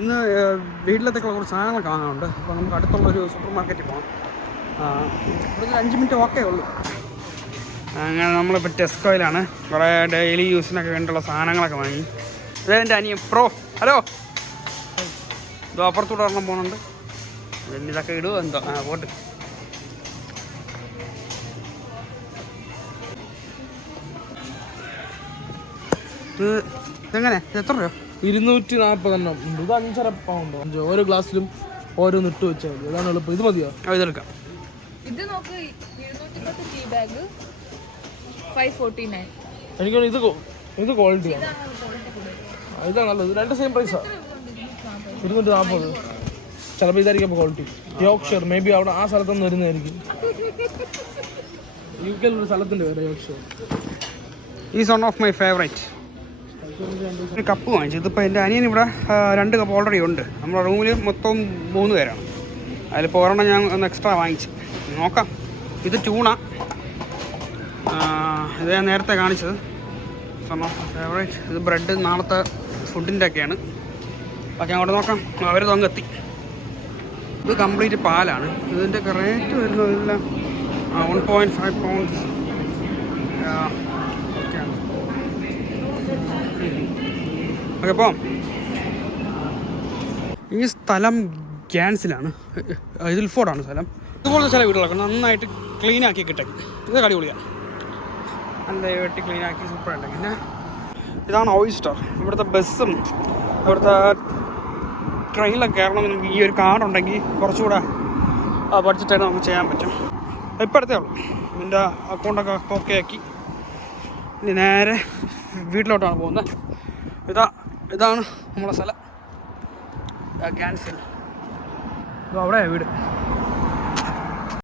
ഇന്ന് വീട്ടിലത്തേക്കുള്ള കുറച്ച് സാധനങ്ങളൊക്കെ വാങ്ങാനുണ്ട്. അപ്പോൾ നമുക്ക് അടുത്തുള്ളൊരു സൂപ്പർ മാർക്കറ്റിൽ പോകണം. ഇവിടുന്ന് 5 മിനിറ്റ് ഓക്കേ ഉള്ളൂ. അങ്ങനെ നമ്മളിപ്പോൾ ടെസ്കോയിലാണ്. കുറേ ഡെയിലി യൂസിനൊക്കെ വേണ്ടിയുള്ള സാധനങ്ങളൊക്കെ വാങ്ങി. അതേ എൻ്റെ അനിയൻ പ്രോ. ഹലോ. ഇത് അപ്പുറത്തൂടെ ഒരെണ്ണം പോകുന്നുണ്ട്. പിന്നെ ഇതൊക്കെ ഇടുമോ എന്തോ. പോട്ട്. ഇതെങ്ങനെ? എത്ര രൂപ? 240 എണ്ണം ഉണ്ട്. ഇത് 5.5 പൗണ്ട്. ഓരോ ഗ്ലാസ്സിലും ഓരോന്ന് ഇട്ട് വെച്ചാൽ മതി. അതാണ് എളുപ്പം. ഇത് മതിയോ? ഇതെടുക്കാം. ഇത് നോക്ക് 210 ടീ ബാഗ് 549. എനിക്കാണ് ഇത് ക്വാളിറ്റിയാണ്. ഇതാണ് നല്ലത്. രണ്ട് സെയിം പ്രൈസാണ്. 240. ചിലപ്പോൾ ഇതായിരിക്കും ക്വാളിറ്റി. യോർക്ക്ഷയർ മേ ബി അവിടെ ആ സ്ഥലത്തുനിന്ന് വരുന്നതായിരിക്കും. UK ഒരു സ്ഥലത്തിൻ്റെ പേര് Yorkshire. Is one of my favourite. ഒരു കപ്പ് വാങ്ങിച്ചു. ഇതിപ്പോൾ എൻ്റെ അനിയൻ ഇവിടെ 2 കപ്പ് ഓൾറെഡി ഉണ്ട്. നമ്മുടെ റൂമിൽ മൊത്തം 3 പേരാണ്. അതിലിപ്പോൾ ഒരെണ്ണം ഞാൻ ഒന്ന് എക്സ്ട്രാ വാങ്ങിച്ചു. നോക്കാം. ഇത് ട്യൂണ. ഇത് ഞാൻ നേരത്തെ കാണിച്ചത്. One of my favourite. ഇത് ബ്രെഡ് നാളത്തെ ഫുഡിൻ്റെ ഒക്കെയാണ്. ബാക്കി അങ്ങോട്ട് നോക്കാം. അവർ തൊങ്ങെത്തി. ഇത് കംപ്ലീറ്റ് പാലാണ്. ഇതിൻ്റെ റേറ്റ് വരുന്നതെല്ലാം 1.5 പൗണ്ട്സ് ഓക്കെയാണ്. ഓക്കെ പോവാം. ഈ സ്ഥലം ഗ്യാൻസിലാണ്. ഇൽഫോർഡാണ് സ്ഥലം. ഇതുപോലത്തെ ചില വീടുകളൊക്കെ നന്നായിട്ട് ക്ലീനാക്കി കിട്ടും. ഇതൊക്കെ അടിപൊളിയാണ്. നല്ല വെട്ടി ക്ലീനാക്കി സൂപ്പറായിട്ട്. പിന്നെ ഇതാണ് ഓയിസ്റ്റർ. ഇവിടുത്തെ ബസ്സും ഇവിടുത്തെ ട്രെയിനിലൊക്കെ കയറണമെങ്കിൽ നമുക്ക് ഈ ഒരു കാർഡുണ്ടെങ്കിൽ കുറച്ചുകൂടെ ബഡ്ജറ്റായിട്ട് നമുക്ക് ചെയ്യാൻ പറ്റും. ഇപ്പോൾ അടുത്തേ ഉള്ളൂ. ഇതിൻ്റെ അക്കൗണ്ടൊക്കെ ഓക്കെ ആക്കി ഇനി നേരെ വീട്ടിലോട്ടാണ് പോകുന്നത്. ഇതാണ് നമ്മളെ സ്ഥലം ഗ്യാൻസിൽ. അവിടെയാണ് വീട്.